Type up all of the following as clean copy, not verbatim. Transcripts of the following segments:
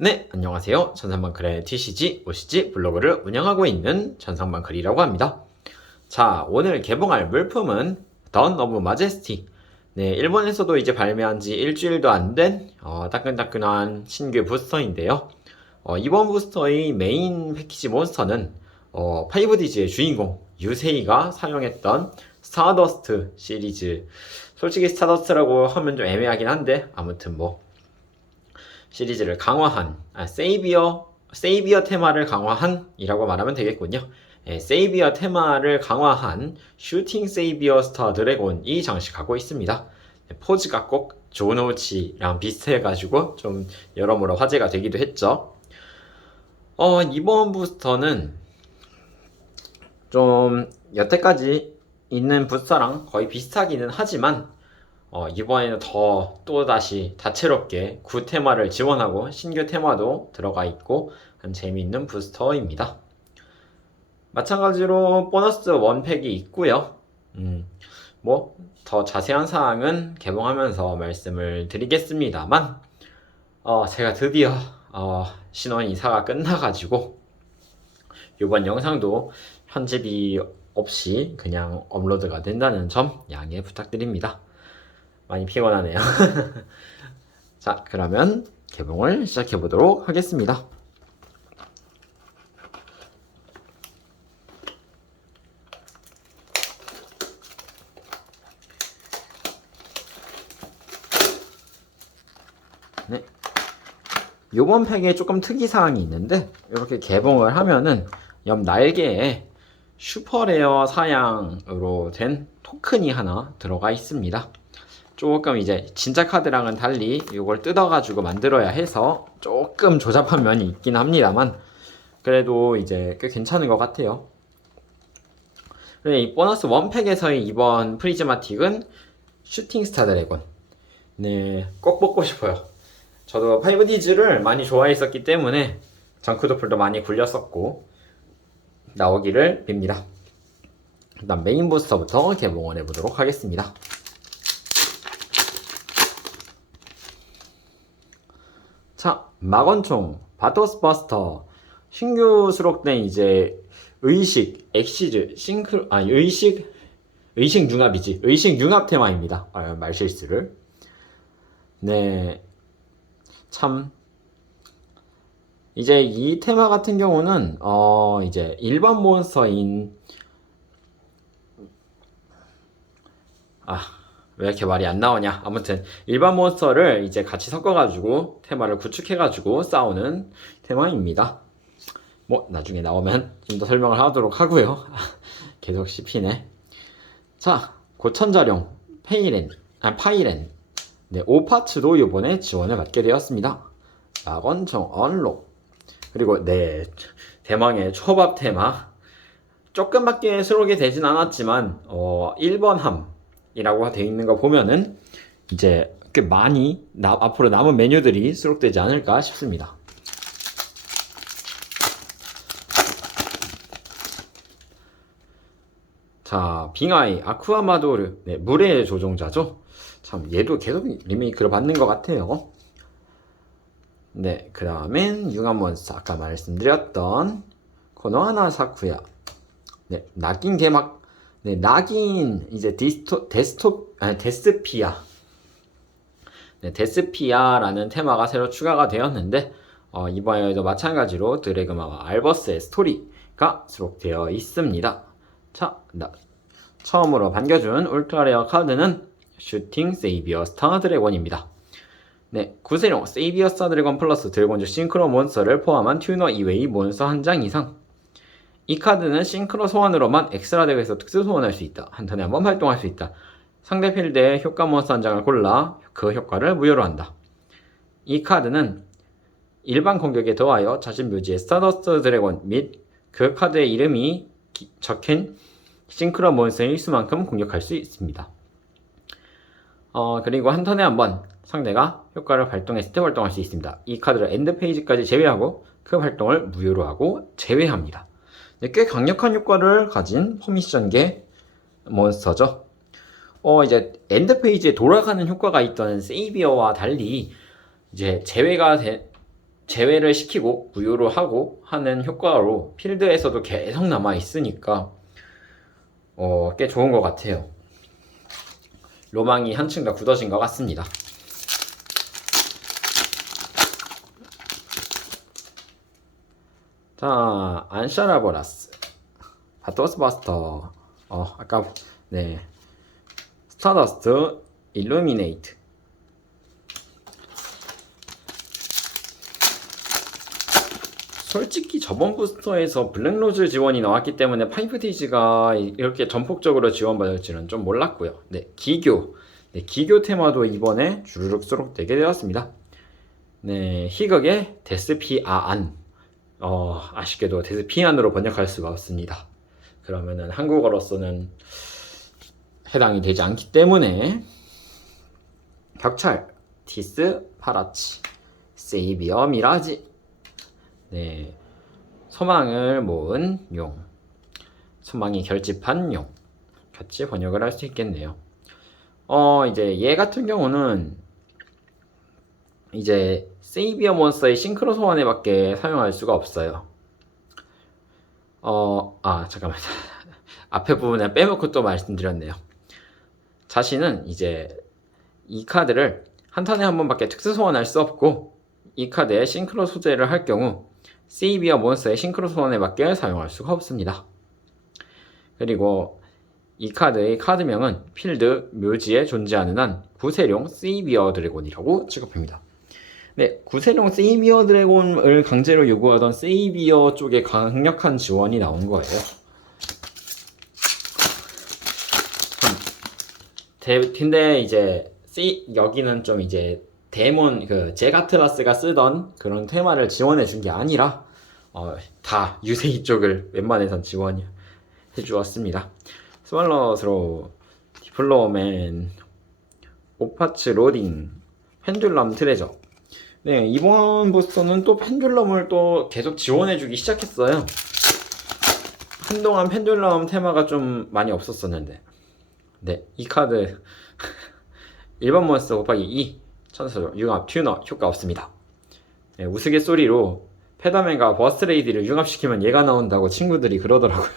네, 안녕하세요. 전상만클의 TCG, OCG 블로그를 운영하고 있는 전상만클이라고 합니다. 자, 오늘 개봉할 물품은 던 오브 마제스티. 네, 일본에서도 이제 발매한 지 일주일도 안 된 따끈따끈한 신규 부스터인데요. 이번 부스터의 메인 패키지 몬스터는 5D즈의 주인공 유세이가 사용했던 스타더스트 시리즈. 솔직히 스타더스트라고 하면 좀 애매하긴 한데 아무튼 뭐 시리즈를 강화한 세이비어 테마를 강화한 이라고 말하면 되겠군요. 세이비어 테마를 강화한 슈팅 세이비어 스타 드래곤이 장식하고 있습니다. 포즈가 꼭 조노치랑 비슷해가지고 좀 여러모로 화제가 되기도 했죠. 이번 부스터는 좀 여태까지 있는 부스터랑 거의 비슷하기는 하지만 이번에는 또다시 다채롭게 구 테마를 지원하고 신규 테마도 들어가 있고 한 재미있는 부스터입니다. 마찬가지로 보너스 원팩이 있고요. 뭐 더 자세한 사항은 개봉하면서 말씀을 드리겠습니다만 제가 드디어 신원 이사가 끝나가지고 이번 영상도 편집이 없이 그냥 업로드가 된다는 점 양해 부탁드립니다. 많이 피곤하네요. 자, 그러면 개봉을 시작해 보도록 하겠습니다. 네. 요번 팩에 조금 특이사항이 있는데 이렇게 개봉을 하면은 옆 날개에 슈퍼레어 사양으로 된 토큰이 하나 들어가 있습니다. 조금 이제 진짜 카드랑은 달리 이걸 뜯어가지고 만들어야 해서 조금 조잡한 면이 있긴 합니다만 그래도 이제 꽤 괜찮은 것 같아요. 이 보너스 원팩에서의 이번 프리즈마틱은 슈팅 스타 드래곤. 네, 꼭 뽑고 싶어요. 저도 5D즈를 많이 좋아했었기 때문에 정크도플도 많이 굴렸었고 나오기를 빕니다. 일단 메인 부스터부터 개봉을 해보도록 하겠습니다. 자, 마건총, 바토스 버스터, 신규 수록된 이제 의식, 엑시즈, 의식 융합이지. 의식 융합 테마입니다. 말실수를. 네. 참. 이제 이 테마 같은 경우는, 이제 일반 몬스터인, 왜 이렇게 말이 안 나오냐. 아무튼 일반 몬스터를 이제 같이 섞어가지고 테마를 구축해가지고 싸우는 테마입니다. 뭐 나중에 나오면 좀 더 설명을 하도록 하고요. 계속 씹히네. 자, 고천자룡, 파이렌. 네, 5파츠도 이번에 지원을 받게 되었습니다. 마건청 언록. 그리고 네, 대망의 초밥 테마. 조금밖에 수록이 되진 않았지만 1번 함이라고 되어 있는 거 보면은 이제 꽤 많이 앞으로 남은 메뉴들이 수록되지 않을까 싶습니다. 자, 빙하이 아쿠아마도르. 네, 물의 조종자죠. 참 얘도 계속 리메이크를 받는 것 같아요. 네, 그 다음엔 융합몬스터 아까 말씀드렸던 코노하나 사쿠야. 네, 낙인 개막. 네, 낙인 이제 데스피아. 네, 데스피아라는 테마가 새로 추가가 되었는데 이번에도 마찬가지로 드래그마와 알버스의 스토리가 수록되어 있습니다. 자, 처음으로 반겨준 울트라레어 카드는 슈팅 세이비어 스타 드래곤입니다. 네, 구세룡 세이비어 스타 드래곤 플러스 드래곤즈 싱크로 몬스터를 포함한 튜너 이외의 몬스터 한 장 이상. 이 카드는 싱크로 소환으로만 엑스트라 덱에서 특수 소환할 수 있다. 한 턴에 한 번 활동할 수 있다. 상대 필드에 효과 몬스터 한 장을 골라 그 효과를 무효로 한다. 이 카드는 일반 공격에 더하여 자신 묘지의 스타더스트 드래곤 및 그 카드의 이름이 적힌 싱크로 몬스터의 수만큼 공격할 수 있습니다. 그리고 한 턴에 한 번 상대가 효과를 발동했을 때 활동할 수 있습니다. 이 카드를 엔드 페이지까지 제외하고 그 활동을 무효로 하고 제외합니다. 네, 꽤 강력한 효과를 가진 퍼미션계 몬스터죠. 이제 엔드 페이지에 돌아가는 효과가 있던 세이비어와 달리 이제 제외가 제외를 시키고 무효로 하고 하는 효과로 필드에서도 계속 남아 있으니까 꽤 좋은 것 같아요. 로망이 한층 더 굳어진 것 같습니다. 자, 안샤라보라스, 바토스바스터, 아까 네, 스타더스트, 일루미네이트. 솔직히 저번 부스터에서 블랙로즈 지원이 나왔기 때문에 5D즈가 이렇게 전폭적으로 지원받을지는 좀 몰랐고요. 네, 기교. 네, 기교 테마도 이번에 주르륵 수록되게 되었습니다. 네, 희극의 데스피아안. 아쉽게도 데스피안으로 번역할 수가 없습니다. 그러면은 한국어로서는 해당이 되지 않기 때문에 격찰, 티스, 파라치, 세이비어, 미라지. 네, 소망을 모은 용, 소망이 결집한 용, 같이 번역을 할 수 있겠네요. 이제 얘 같은 경우는 이제 세이비어 몬스터의 싱크로 소환에밖에 사용할 수가 없어요. 잠깐만. 앞에 부분에 빼놓고 또 말씀드렸네요. 자신은 이제 이 카드를 한 턴에 한 번밖에 특수 소환할 수 없고, 이 카드에 싱크로 소재를 할 경우 세이비어 몬스터의 싱크로 소환에밖에 사용할 수가 없습니다. 그리고 이 카드의 카드명은 필드 묘지에 존재하는 한 구세룡 세이비어 드래곤이라고 취급합니다. 네, 구세룡 세이비어 드래곤을 강제로 요구하던 세이비어 쪽에 강력한 지원이 나온 거예요. 근데 이제 여기는 좀 이제 데몬 제가트라스가 쓰던 그런 테마를 지원해 준 게 아니라 다 유세이 쪽을 웬만해선 지원해 주었습니다. 스왈러스로, 디플로맨, 오파츠 로딩, 펜듈럼 트레저. 네, 이번 부스터는 또 펜듈럼을 또 계속 지원해주기 시작했어요. 한동안 펜듈럼 테마가 좀 많이 없었었는데, 네, 이 카드 일반 몬스터 곱하기 2 천사조 융합 튜너 효과 없습니다. 네, 우스갯소리로 페더맨과 버스트레이디를 융합시키면 얘가 나온다고 친구들이 그러더라고요.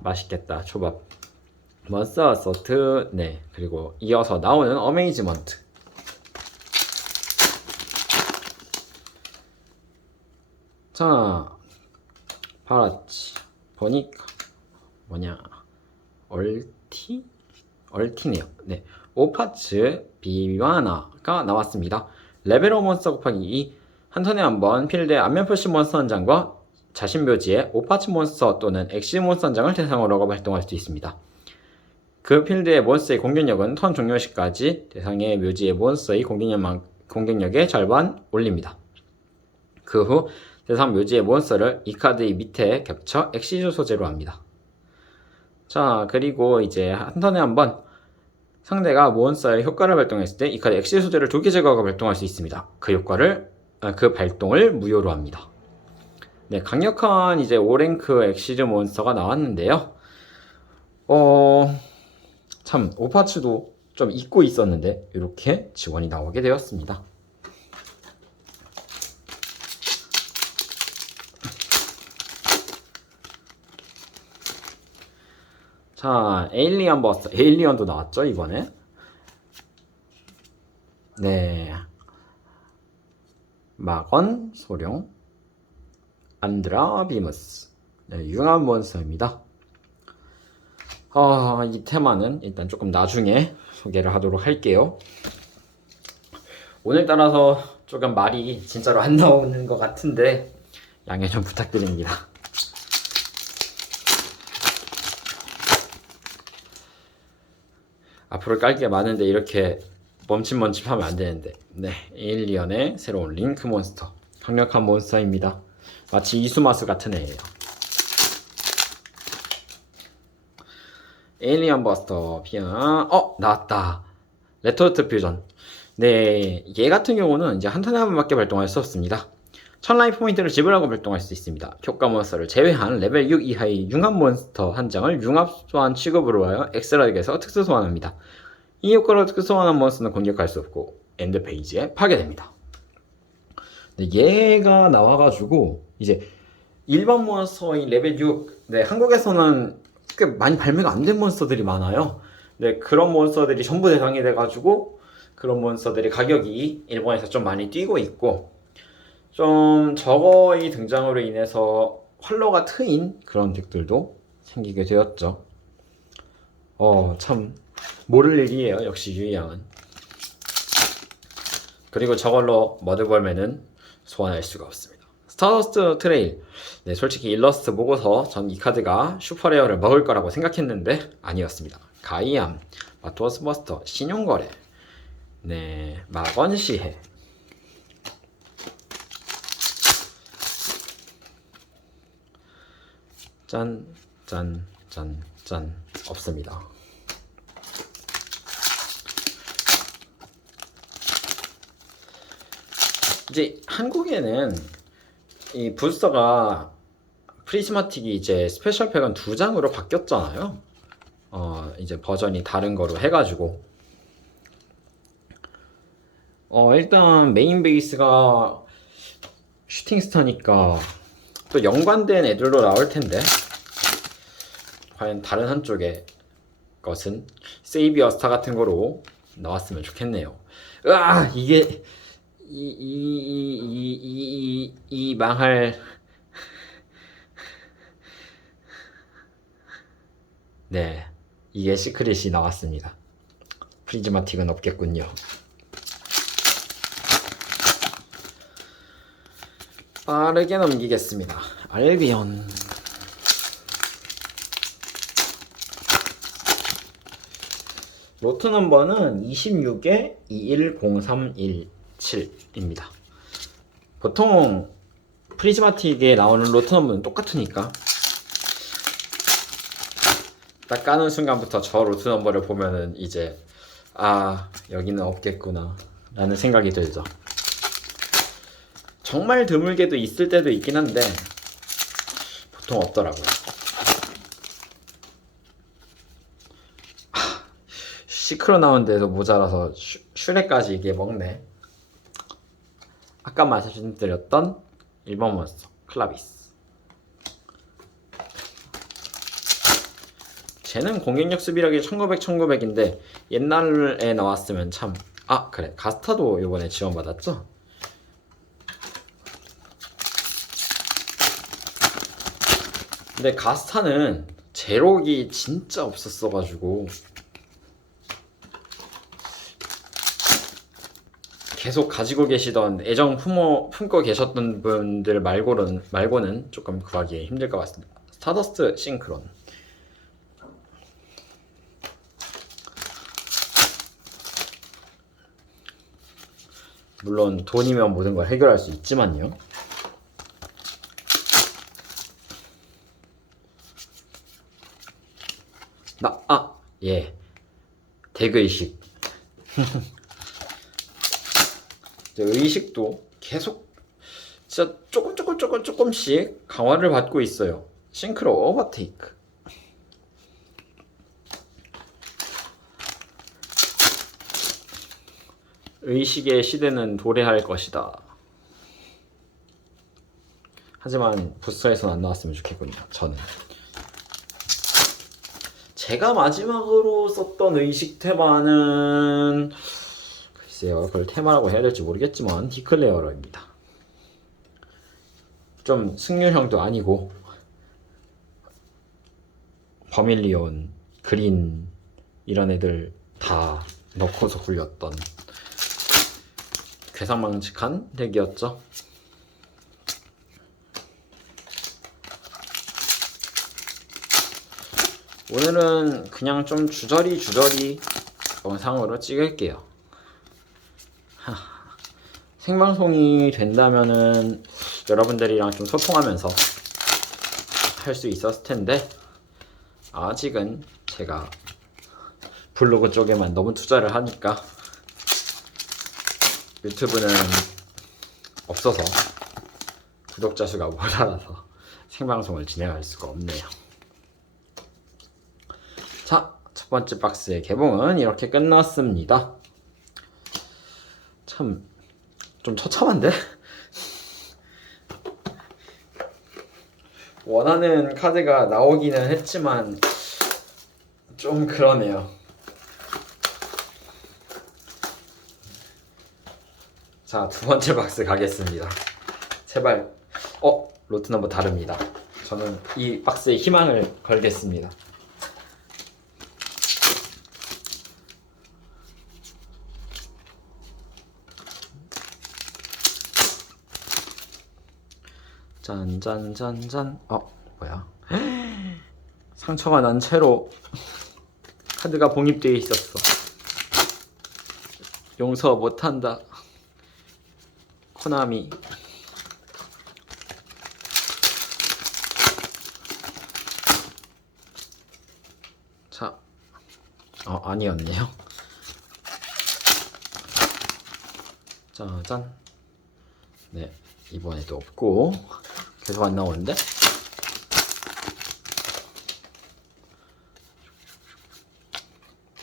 맛있겠다. 초밥. 몬스터 어서트. 네, 그리고 이어서 나오는 어메이즈먼트. 자, 파라치, 버니카, 얼티네요. 네, 오파츠 비와나가 나왔습니다. 레벨업 몬스터 곱하기 2, 한 턴에 한 번 필드의 안면 표시 몬스터 한 장과 자신 묘지에 오파츠 몬스터 또는 엑시 몬스터 한 장을 대상으로 활동할 수 있습니다. 그 필드의 몬스터의 공격력은 턴 종료 시까지 대상의 묘지의 몬스터의 공격력의 절반 올립니다. 그 후 대상 묘지의 몬스터를 이 카드의 밑에 겹쳐 엑시즈 소재로 합니다. 자, 그리고 이제 한 턴에 한 번 상대가 몬스터의 효과를 발동했을 때 이 카드 엑시 소재를 2개 제거하고 발동할 수 있습니다. 그 발동을 무효로 합니다. 네, 강력한 이제 5랭크 엑시즈 몬스터가 나왔는데요. 참 오파츠도 좀 잊고 있었는데 이렇게 지원이 나오게 되었습니다. 자, 에일리언 버스터. 에일리언도 나왔죠, 이번에. 네. 마건, 소룡, 안드라, 비무스. 네, 융합 몬스터입니다. 이 테마는 일단 조금 나중에 소개를 하도록 할게요. 오늘따라서 조금 말이 진짜로 안 나오는 것 같은데 양해 좀 부탁드립니다. 앞으로 깔 게 많은데 이렇게 멈칫멈칫하면 안 되는데. 네, 에일리언의 새로운 링크 몬스터. 강력한 몬스터입니다. 마치 이수마수 같은 애예요. 에일리언 버스터 피아. 나왔다. 레토르트 퓨전. 네, 얘 같은 경우는 이제 한 턴에 한 번밖에 발동할 수 없습니다. 1000라이프 포인트를 지불하고 발동할 수 있습니다. 효과 몬스터를 제외한 레벨 6 이하의 융합 몬스터 한 장을 융합 소환 취급으로 하여 엑스락에서 특수 소환합니다. 이 효과로 특수 소환한 몬스터는 공격할 수 없고 엔드 페이지에 파괴됩니다. 근데 얘가 나와가지고 이제 일반 몬스터인 레벨 6, 네, 한국에서는 꽤 많이 발매가 안 된 몬스터들이 많아요. 네, 그런 몬스터들이 전부 대상이 돼가지고 그런 몬스터들이 가격이 일본에서 좀 많이 뛰고 있고, 좀 저거의 등장으로 인해서 활로가 트인 그런 덱들도 생기게 되었죠. 참 모를 일이에요. 역시 유이양은. 그리고 저걸로 머드볼맨은 소환할 수가 없습니다. 스타더스트 트레일. 네, 솔직히 일러스트 보고서 전 이 카드가 슈퍼레어를 먹을 거라고 생각했는데 아니었습니다. 가이암, 마토스 버스터, 신용거래, 네, 마건시해, 짠, 짠, 짠, 짠, 없습니다. 이제 한국에는 이 부스터가 프리즈마틱이 이제 스페셜팩은 2장으로 바뀌었잖아요. 이제 버전이 다른 거로 해가지고 일단 메인 베이스가 슈팅스타니까 또 연관된 애들로 나올 텐데, 과연 다른 한쪽의 것은 세이비어 스타 같은 거로 나왔으면 좋겠네요. 으아, 이게 이 망할. 네, 이게 시크릿이 나왔습니다. 프리즈마틱은 없겠군요. 빠르게 넘기겠습니다. 알비온. 로트 넘버는 26에 210317입니다. 보통 프리즈마틱에 나오는 로트 넘버는 똑같으니까 딱 까는 순간부터 저 로트 넘버를 보면은 이제 여기는 없겠구나 라는 생각이 들죠. 정말 드물게도 있을 때도 있긴 한데 보통 없더라고요. 시크로 나온 데도 모자라서 슈레까지 이게 먹네. 아까 말씀드렸던 일본 몬스터 클라비스. 쟤는 공격력 수비력이 1900, 1900인데 옛날에 나왔으면 참. 그래, 가스타도 이번에 지원받았죠? 근데 가스타는 제록이 진짜 없었어가지고 계속 가지고 계시던 애정 품고 계셨던 분들 말고는 조금 구하기 힘들 것 같습니다. 스타더스트 싱크론. 물론 돈이면 모든 걸 해결할 수 있지만요. 예, 대그의식. 의식도 계속 진짜 조금씩 강화를 받고 있어요. 싱크로 오버테이크. 의식의 시대는 도래할 것이다. 하지만 부스터에서는 안 나왔으면 좋겠군요. 저는 제가 마지막으로 썼던 의식 테마는 글쎄요, 그걸 테마라고 해야 될지 모르겠지만 디클레어러입니다. 좀 승률형도 아니고 버밀리온, 그린 이런 애들 다 넣고서 굴렸던 괴상망측한 덱이었죠. 오늘은 그냥 좀 주저리 영상으로 찍을게요. 생방송이 된다면은 여러분들이랑 좀 소통하면서 할 수 있었을 텐데 아직은 제가 블로그 쪽에만 너무 투자를 하니까 유튜브는 없어서 구독자 수가 모자라서 생방송을 진행할 수가 없네요. 자, 첫 번째 박스의 개봉은 이렇게 끝났습니다. 참 좀 처참한데? 원하는 카드가 나오기는 했지만 좀 그러네요. 자, 두 번째 박스 가겠습니다. 제발. 로트 넘버 다릅니다. 저는 이 박스에 희망을 걸겠습니다. 짠짠짠짠. 뭐야? 상처가 난 채로 카드가 봉입되어 있었어. 용서 못한다. 코나미. 자, 아니었네요. 짜잔. 네, 이번에도 없고 계속 안 나오는데?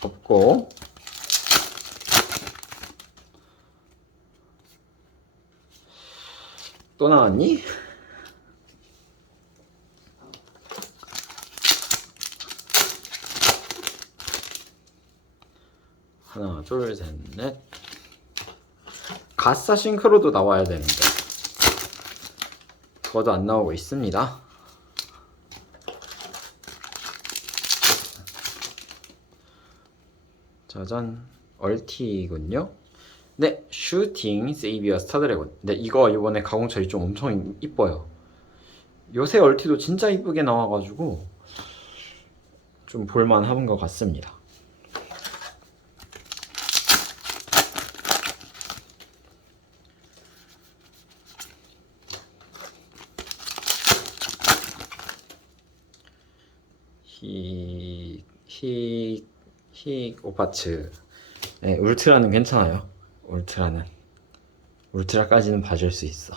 없고 또 나왔니? 하나, 둘, 셋, 넷. 가싸 싱크로도 나와야 되는데 그것도 안 나오고 있습니다. 짜잔, 얼티군요. 네, 슈팅 세이비어 스타드래곤. 네, 이거 이번에 가공 처리 좀 엄청 이뻐요. 요새 얼티도 진짜 이쁘게 나와가지고 좀 볼만한 것 같습니다. 히 오파츠. 네, 울트라는 괜찮아요. 울트라까지는 봐줄 수 있어.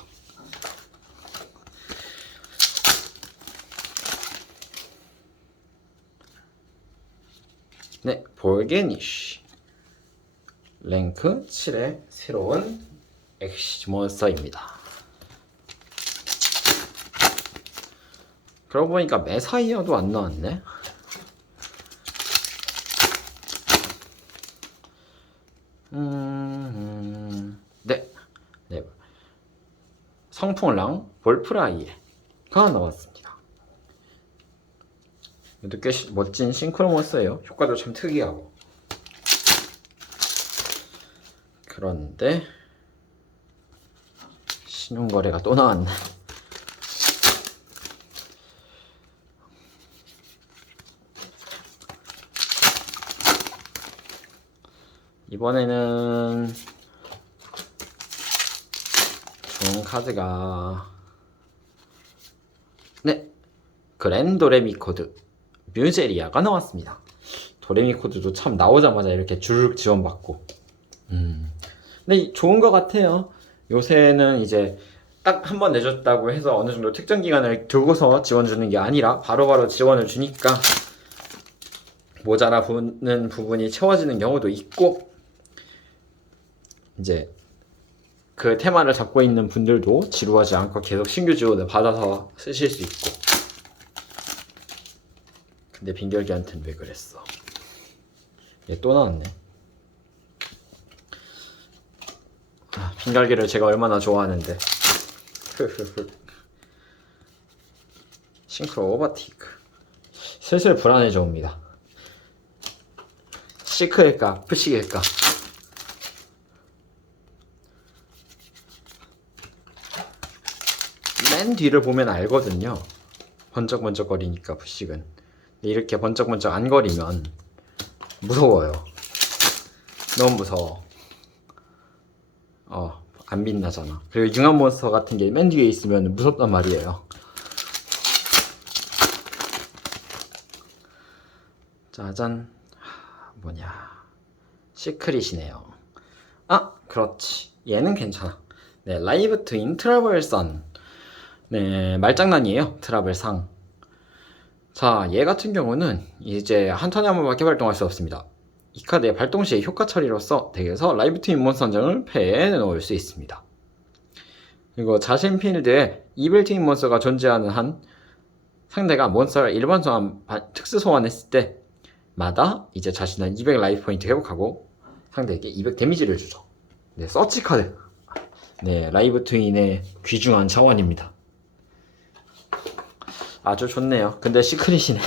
네, 볼게니쉬 랭크 7의 새로운 엑시즈 몬스터입니다. 그러고 보니까 메사이어도 안 나왔네. 네. 성풍랑 볼프라이에가 나왔습니다. 이것도 꽤 멋진 싱크로몬스터예요. 효과도 참 특이하고. 그런데 신용거래가 또 나왔네. 이번에는 좋은 카드가 그랜도레미 코드 뮤제리아가 나왔습니다. 도레미 코드도 참 나오자마자 이렇게 줄 지원받고 근데 좋은 것 같아요. 요새는 이제 딱 한 번 내줬다고 해서 어느 정도 특정 기간을 두고서 지원 주는 게 아니라 바로바로 지원을 주니까 모자라는 부분이 채워지는 경우도 있고, 이제 그 테마를 잡고 있는 분들도 지루하지 않고 계속 신규 지원을 받아서 쓰실 수 있고. 근데 빈결기한테는 왜 그랬어? 얘 또 나왔네. 빈결기를 제가 얼마나 좋아하는데. 싱크로 오버티크. 슬슬 불안해져 옵니다. 시크일까 푸식일까. 맨 뒤를 보면 알거든요. 번쩍번쩍거리니까 푸식은. 이렇게 번쩍번쩍 안 거리면 무서워요. 너무 무서워. 안 빛나잖아. 그리고 융합몬스터 같은 게 맨 뒤에 있으면 무섭단 말이에요. 짜잔. 뭐냐, 시크릿이네요. 그렇지, 얘는 괜찮아. 네, 라이브 트윈 트러블선. 네, 말장난이에요. 트러블상. 자, 얘 같은 경우는 이제 한 턴에 한 번밖에 발동할 수 없습니다. 이 카드의 발동 시의 효과 처리로서 덱에서 라이브 트윈 몬스터 한 장을 패에 넣을 수 있습니다. 그리고 자신 필드에 이벨 트윈 몬스터가 존재하는 한 상대가 몬스터를 일반 소환, 특수 소환했을 때마다 이제 자신은 200 라이프 포인트 회복하고 상대에게 200 데미지를 주죠. 네, 서치 카드. 네, 라이브 트윈의 귀중한 자원입니다. 아주 좋네요. 근데 시크릿이네.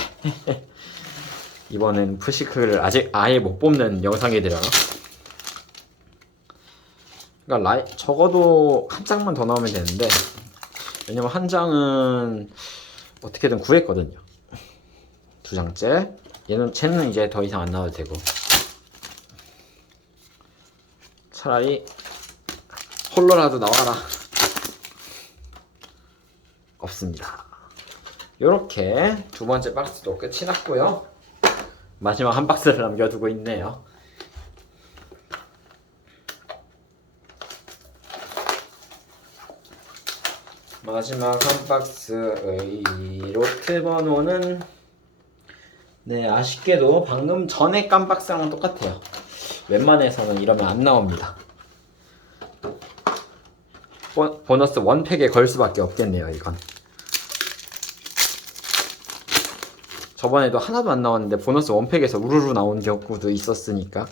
이번엔 푸시크를 아직 아예 못 뽑는 영상이더라. 그러니까 적어도 한 장만 더 나오면 되는데, 왜냐면 한 장은 어떻게든 구했거든요. 두 장째. 쟤는 이제 더 이상 안 나와도 되고. 차라리 홀로라도 나와라. 없습니다. 요렇게 두 번째 박스도 끝이 났고요. 마지막 한 박스를 남겨두고 있네요. 마지막 한 박스의 로트 번호는 네, 아쉽게도 방금 전에 깐 박스랑 똑같아요. 웬만해서는 이러면 안 나옵니다. 보너스 원팩에 걸 수밖에 없겠네요, 이건. 저번에도 하나도 안 나왔는데 보너스 원팩에서 우르르 나온 경우도 있었으니까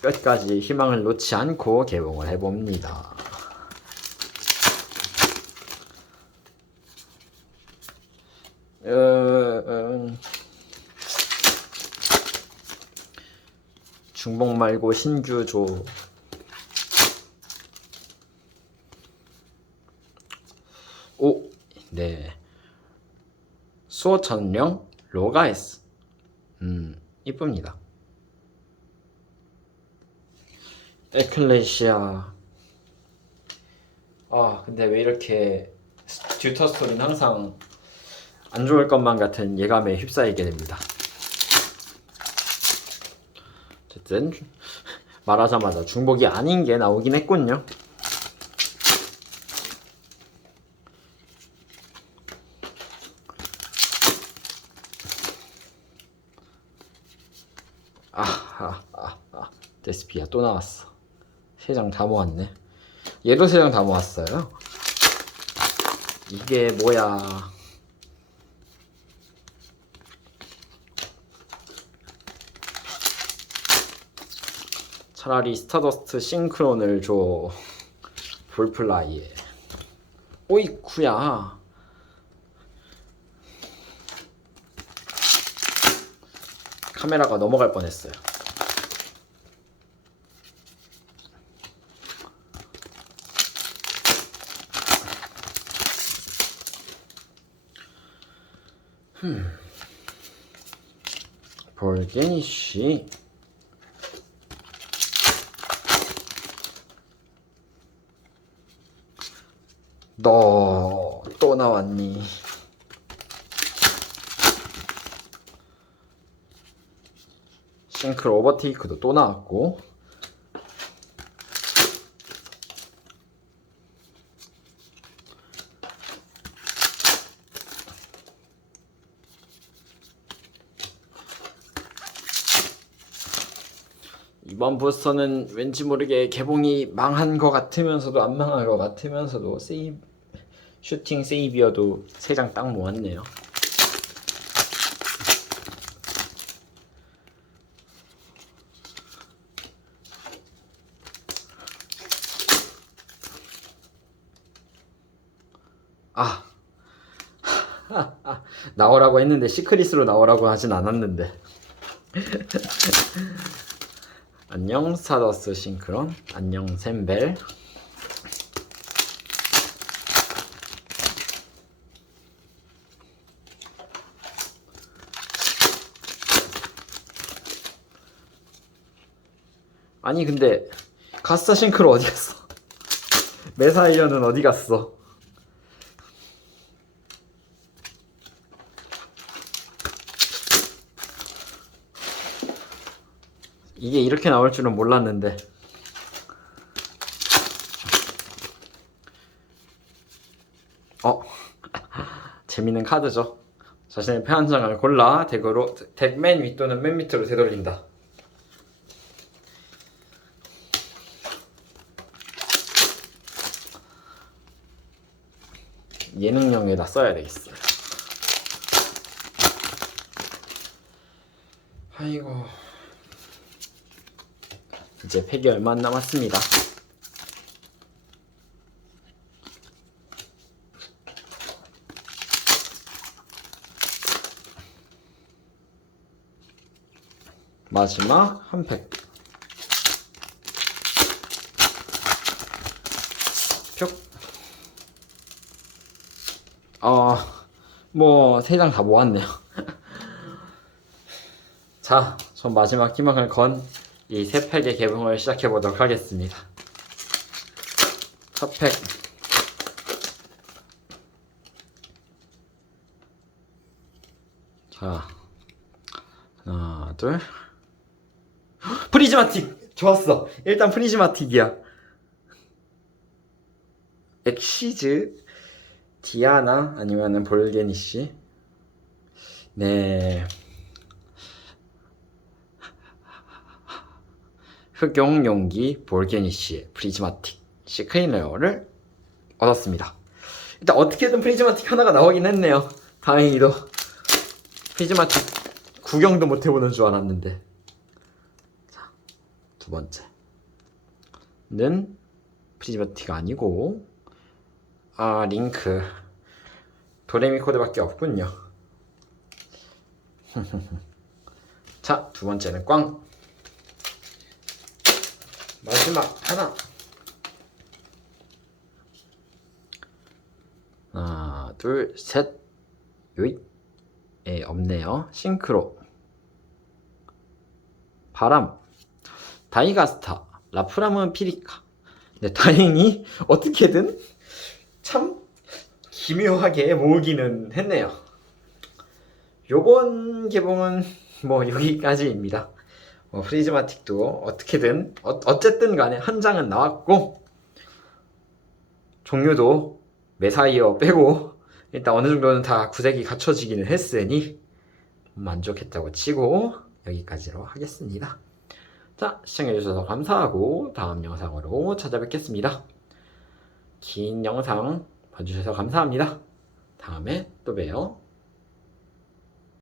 끝까지 희망을 놓지 않고 개봉을 해봅니다. 중복 말고 신규조. 오, 네. 수호천령 로가에스. 이쁩니다. 에클레시아. 아, 근데 왜 이렇게 듀터 스토리는 항상 안 좋을 것만 같은 예감에 휩싸이게 됩니다. 어쨌든 말하자마자 중복이 아닌 게 나오긴 했군요. 데스피아 또 나왔어. 3장 다 모았네. 얘도 3장 다 모았어요. 이게 뭐야. 차라리 스타더스트 싱크론을 줘. 볼플라이에. 오이쿠야. 카메라가 넘어갈 뻔했어요. 볼게니쉬. 너 또 나왔니? 싱크로 오버테이크도 또 나왔고. 이번 부스터는 왠지 모르게 개봉이 망한 것 같으면서도 안 망한 것 같으면서도 슈팅 세이비어도 3장 딱 모았네요. 나오라고 했는데 시크릿으로 나오라고 하진 않았는데. 안녕 스타더스 싱크론. 안녕 샘벨. 아니 근데 가스타 싱크로 어디 갔어? 메사이어는 어디 갔어? 이게 이렇게 나올 줄은 몰랐는데. 재밌는 카드죠. 자신의 표 한 장을 골라 덱 맨 위 또는 맨 밑으로 되돌린다. 예능용에다 써야 되겠어요. 아이고, 이제 팩이 얼마 안 남았습니다. 마지막 한 팩. 표. 뭐 3장 다 모았네요. 자, 전 마지막 희망을 건 이 3팩의 개봉을 시작해 보도록 하겠습니다. 첫 팩. 자, 하나, 둘. 프리즈마틱! 좋았어. 일단 프리즈마틱이야. 엑시즈, 디아나, 아니면은 볼게니쉬. 네. 흑용용기 볼게니쉬의 프리즈마틱 시크릿레어를 얻었습니다. 일단 어떻게든 프리즈마틱 하나가 나오긴 했네요. 다행히도. 프리즈마틱 구경도 못 해보는 줄 알았는데. 자, 두 번째는 프리즈마틱 아니고 링크 도레미 코드밖에 없군요. 자, 두 번째는 꽝. 마지막 하나, 둘, 셋. 요이. 없네요. 싱크로, 바람, 다이가스타, 라프라문 피리카. 네, 다행히 어떻게든 참 기묘하게 모으기는 했네요. 요번 개봉은 뭐 여기까지입니다. 프리즈마틱도 어떻게든 어쨌든 간에 한 장은 나왔고, 종류도 메사이어 빼고 일단 어느 정도는 다 구색이 갖춰지기는 했으니 만족했다고 치고 여기까지로 하겠습니다. 자, 시청해주셔서 감사하고 다음 영상으로 찾아뵙겠습니다. 긴 영상 봐주셔서 감사합니다. 다음에 또 봬요.